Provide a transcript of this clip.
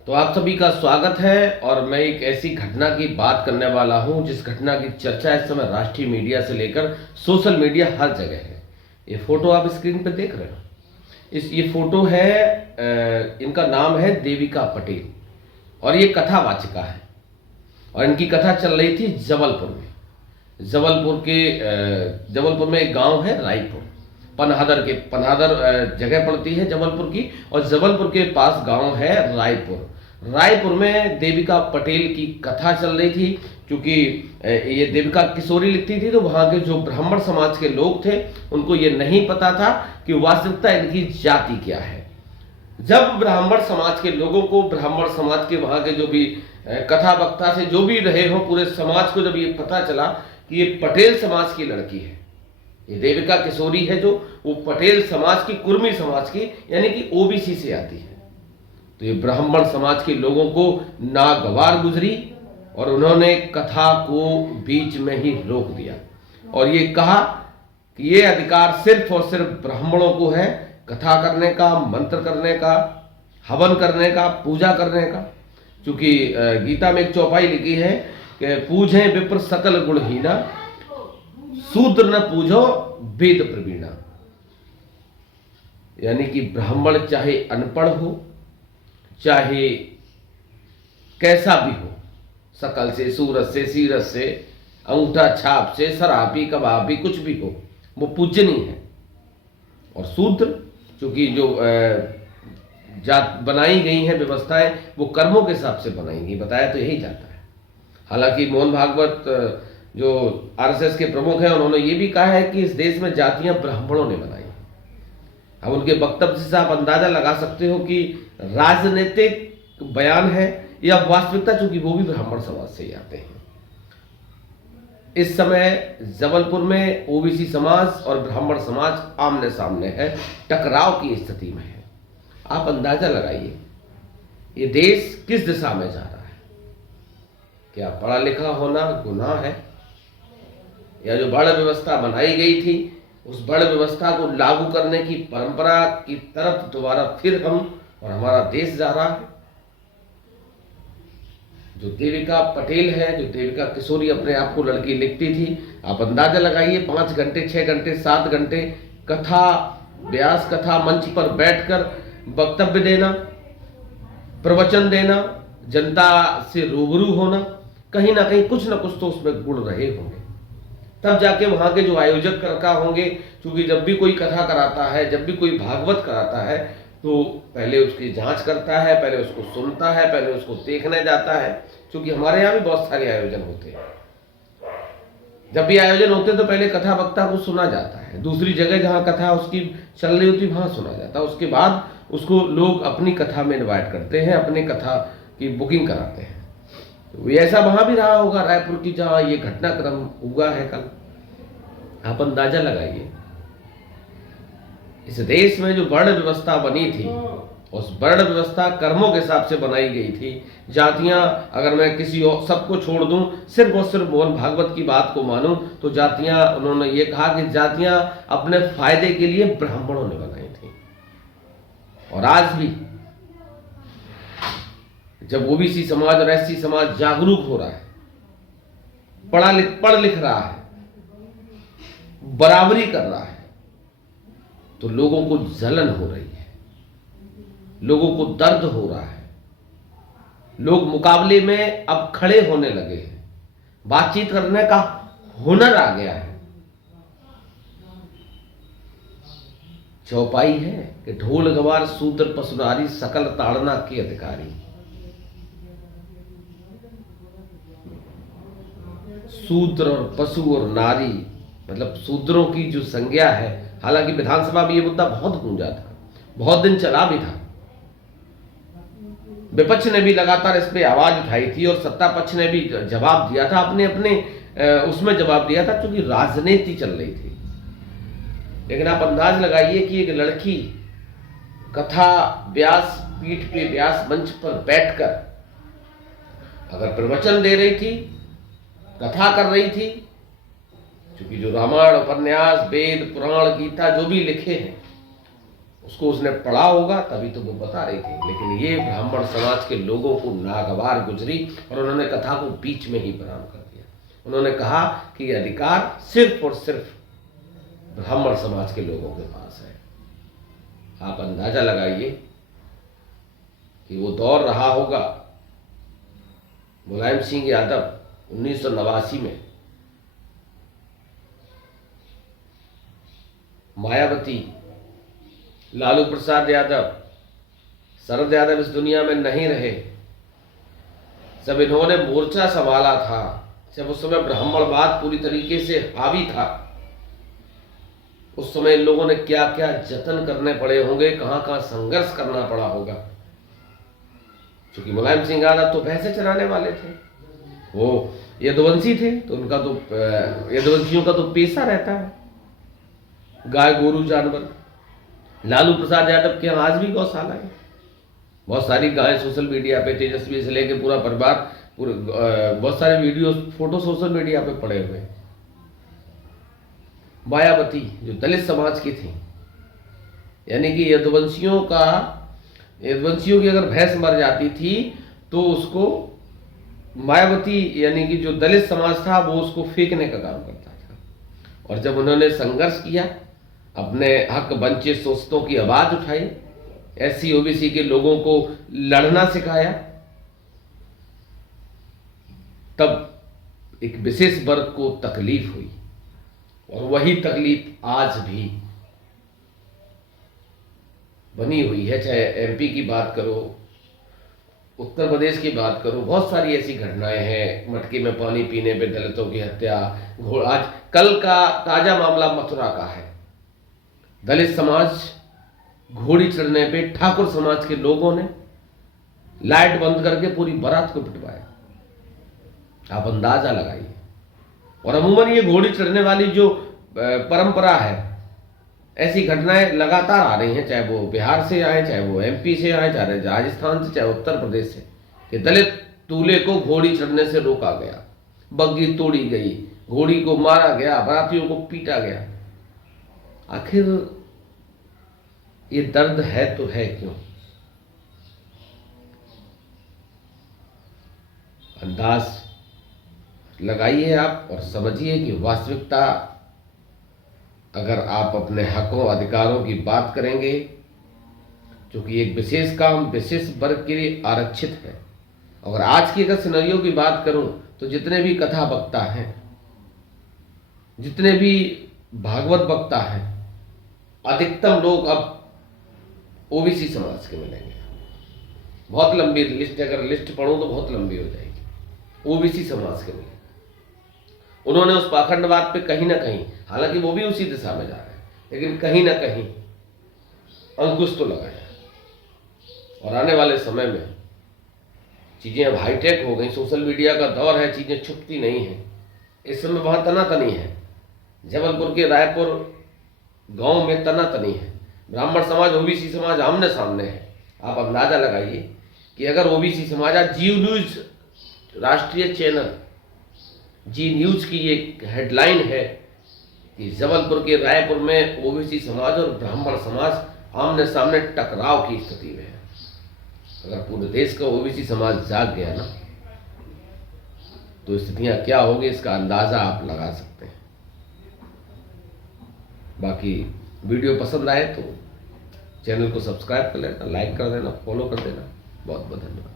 तो आप सभी का स्वागत है और मैं एक ऐसी घटना की बात करने वाला हूं जिस घटना की चर्चा इस समय राष्ट्रीय मीडिया से लेकर सोशल मीडिया हर जगह है। ये फोटो आप स्क्रीन पर देख रहे हो। ये फोटो है, इनका नाम है देविका पटेल और ये कथावाचिका है और इनकी कथा चल रही थी जबलपुर में। जबलपुर में एक गांव है रायपुर, पनहादर जगह पड़ती है जबलपुर की, और जबलपुर के पास गांव है रायपुर। रायपुर में देविका पटेल की कथा चल रही थी। क्योंकि ये देविका किशोरी लिखती थी तो वहां के जो ब्राह्मण समाज के लोग थे उनको ये नहीं पता था कि वास्तविकता इनकी जाति क्या है। जब ब्राह्मण समाज के लोगों को, ब्राह्मण समाज के वहां के जो भी कथा वक्ता से जो भी रहे हो, पूरे समाज को जब ये पता चला कि ये पटेल समाज की लड़की है, ये देविका किशोरी है जो वो पटेल समाज की, कुर्मी समाज की, यानी कि ओबीसी से आती है, तो ये ब्राह्मण समाज के लोगों को नागवार गुजरी और उन्होंने कथा को बीच में ही रोक दिया और ये कहा कि ये अधिकार सिर्फ और सिर्फ ब्राह्मणों को है, कथा करने का, मंत्र करने का, हवन करने का, पूजा करने का। क्योंकि गीता में एक चौपाई लिखी है कि पूजें विप्र सकल गुणहीना, शूद्र न पूजो वेद प्रवीणा। यानी कि ब्राह्मण चाहे अनपढ़ हो, चाहे कैसा भी हो, शकल से, सूरत से, सीरत से, अंगूठा छाप से, शराबी कबाबी कुछ भी हो, वो पूजनीय है। और शूद्र, क्योंकि जो जात बनाई गई हैं व्यवस्थाएं वो कर्मों के हिसाब से बनाई गई, बताया तो यही जाता है। हालांकि मोहन भागवत जो आरएसएस के प्रमुख हैं उन्होंने ये भी कहा है कि इस देश में जातियां ब्राह्मणों ने बनाई। अब उनके वक्तव्य से आप अंदाजा लगा सकते हो कि राजनीतिक बयान है या वास्तविकता, चूंकि वो भी ब्राह्मण समाज से ही आते हैं। इस समय जबलपुर में ओबीसी समाज और ब्राह्मण समाज आमने सामने है, टकराव की स्थिति में है। आप अंदाजा लगाइए ये देश किस दिशा में जा रहा है। क्या पढ़ा लिखा होना गुनाह है, या जो बड़ व्यवस्था बनाई गई थी उस बड़ व्यवस्था को लागू करने की परंपरा की तरफ दोबारा फिर हम और हमारा देश जा रहा है। जो देविका पटेल है, जो देविका किशोरी अपने आप को लड़की लिखती थी, आप अंदाजा लगाइए 5 घंटे, 6 घंटे, 7 घंटे कथा, व्यास कथा मंच पर बैठकर वक्तव्य देना, प्रवचन देना, जनता से रूबरू होना, कहीं ना कहीं कुछ ना कुछ तो उसमें गुण रहे होंगे। तब जाके वहां के जो आयोजक करता होंगे, क्योंकि जब भी कोई कथा कराता है, जब भी कोई भागवत कराता है तो पहले उसकी जांच करता है, पहले उसको सुनता है, पहले उसको देखने जाता है। क्योंकि हमारे यहाँ भी बहुत सारे आयोजन होते हैं, जब भी आयोजन होते हैं तो पहले कथा वक्ता को सुना जाता है, दूसरी जगह जहाँ कथा उसकी चल रही होती वहां सुना जाता है, उसके बाद उसको लोग अपनी कथा में इन्वाइट करते हैं, अपनी कथा की बुकिंग कराते हैं। तो ऐसा वहां भी रहा होगा रायपुर की, जहाँ ये घटनाक्रम हुआ है कल। आप अंदाजा लगाइए इस देश में जो वर्ण व्यवस्था बनी थी, उस वर्ण व्यवस्था कर्मों के हिसाब से बनाई गई थी। जातियां, अगर मैं किसी और सबको छोड़ दूं, सिर्फ और सिर्फ मोहन भागवत की बात को मानूं तो जातियां, उन्होंने ये कहा कि जातियां अपने फायदे के लिए ब्राह्मणों ने बनाई थी। और आज भी जब ओबीसी समाज और एससी समाज जागरूक हो रहा है, पढ़ लिख रहा है, बराबरी कर रहा है, तो लोगों को जलन हो रही है, लोगों को दर्द हो रहा है। लोग मुकाबले में अब खड़े होने लगे हैं, बातचीत करने का हुनर आ गया है। चौपाई है कि ढोल गवार शूद्र पशुनारी सकल ताड़ना के अधिकारी। शूद्र और पशु और नारी, मतलब शूद्रों की जो संज्ञा है। हालांकि विधानसभा में ये मुद्दा बहुत गूंजा था, बहुत दिन चला भी था, विपक्ष ने भी लगातार इस पे आवाज उठाई थी और सत्ता पक्ष ने भी जवाब दिया था, अपने अपने उसमें जवाब दिया था, क्योंकि राजनीति चल रही थी। लेकिन आप अंदाज लगाइए कि एक लड़की कथा व्यास पीठ पे, व्यास मंच पर बैठकर अगर प्रवचन दे रही थी, कथा कर रही थी, क्योंकि जो रामायण, उपन्यास, वेद, पुराण, गीता जो भी लिखे हैं उसको उसने पढ़ा होगा तभी तो वो बता रही थी। लेकिन ये ब्राह्मण समाज के लोगों को नागवार गुजरी और उन्होंने कथा को बीच में ही बयान कर दिया। उन्होंने कहा कि ये अधिकार सिर्फ और सिर्फ ब्राह्मण समाज के लोगों के पास है। आप अंदाजा लगाइए कि वो दौर रहा होगा मुलायम सिंह यादव 1989 में, मायावती, लालू प्रसाद यादव, शरद यादव इस दुनिया में नहीं रहे, जब इन्होंने मोर्चा संभाला था, जब उस समय ब्राह्मणवाद पूरी तरीके से हावी था, उस समय इन लोगों ने क्या क्या जतन करने पड़े होंगे, कहां कहां संघर्ष करना पड़ा होगा। क्योंकि मुलायम सिंह यादव तो भैंसे चराने वाले थे, वो यदुवंशी थे, तो उनका तो यदुवंशियों का तो पेशा रहता है गाय गोरू जानवर। लालू प्रसाद यादव के यहाँ आज भी गौशाला है, बहुत सारी गायें सोशल मीडिया पे, तेजस्वी से लेके पूरा परिवार, पूरे बहुत सारे वीडियो फोटो सोशल मीडिया पे पड़े हुए। मायावती जो दलित समाज की थी, यानी कि यदुवंशियों की अगर भैंस मर जाती थी तो उसको मायावती यानी कि जो दलित समाज था वो उसको फेंकने का काम करता था। और जब उन्होंने संघर्ष किया, अपने हक वंचित शोषितों की आवाज उठाई, एससी ओबीसी के लोगों को लड़ना सिखाया, तब एक विशेष वर्ग को तकलीफ हुई। और वही तकलीफ आज भी बनी हुई है। चाहे एमपी की बात करो, उत्तर प्रदेश की बात करो, बहुत सारी ऐसी घटनाएं हैं। मटके में पानी पीने पे दलितों की हत्या, आज कल का ताजा मामला मथुरा का है। दलित समाज घोड़ी चढ़ने पे ठाकुर समाज के लोगों ने लाइट बंद करके पूरी बारात को पिटवाया। आप अंदाजा लगाइए। और अमूमन ये घोड़ी चढ़ने वाली जो परंपरा है, ऐसी घटनाएं लगातार आ रही हैं, चाहे वो बिहार से आए, चाहे वो एमपी से आए, चाहे राजस्थान से, चाहे उत्तर प्रदेश से, कि दलित दूल्हे को घोड़ी चढ़ने से रोका गया, बग्गी तोड़ी गई, घोड़ी को मारा गया, बारातियों को पीटा गया। आखिर ये दर्द है तो है क्यों? अंदाज लगाइए आप और समझिए कि वास्तविकता, अगर आप अपने हकों अधिकारों की बात करेंगे, क्योंकि एक विशेष काम विशेष वर्ग के लिए आरक्षित है। और आज की अगर सिनेरियो की बात करूं तो जितने भी कथा वक्ता हैं, जितने भी भागवत वक्ता हैं, अधिकतम लोग अब ओबीसी समाज के मिलेंगे। बहुत लंबी लिस्ट, अगर लिस्ट पढ़ूं तो बहुत लंबी हो जाएगी। ओबीसी समाज के मिलेंगे। उन्होंने उस पाखंडवाद पे कहीं ना कहीं, हालांकि वो भी उसी दिशा में जा रहे हैं, लेकिन कहीं ना कहीं अंकुश तो लगाया। और आने वाले समय में चीजें अब हाईटेक हो गई, सोशल मीडिया का दौर है, चीजें छुपती नहीं हैं। इस समय वहां तनातनी है। जबलपुर के रायपुर गांव में तनातनी है। ब्राह्मण समाज ओबीसी समाज आमने सामने है। आप अंदाजा लगाइए कि अगर ओबीसी समाज, आज जी न्यूज राष्ट्रीय चैनल जी न्यूज की एक हेडलाइन है कि जबलपुर के रायपुर में ओबीसी समाज और ब्राह्मण समाज आमने सामने टकराव की स्थिति में है। अगर पूरे देश का ओबीसी समाज जाग गया ना, तो स्थितियां क्या होगी इसका अंदाजा आप लगा सकते हैं। बाकी वीडियो पसंद आए तो चैनल को सब्सक्राइब कर लेना, लाइक कर देना, फॉलो कर देना। बहुत बहुत धन्यवाद।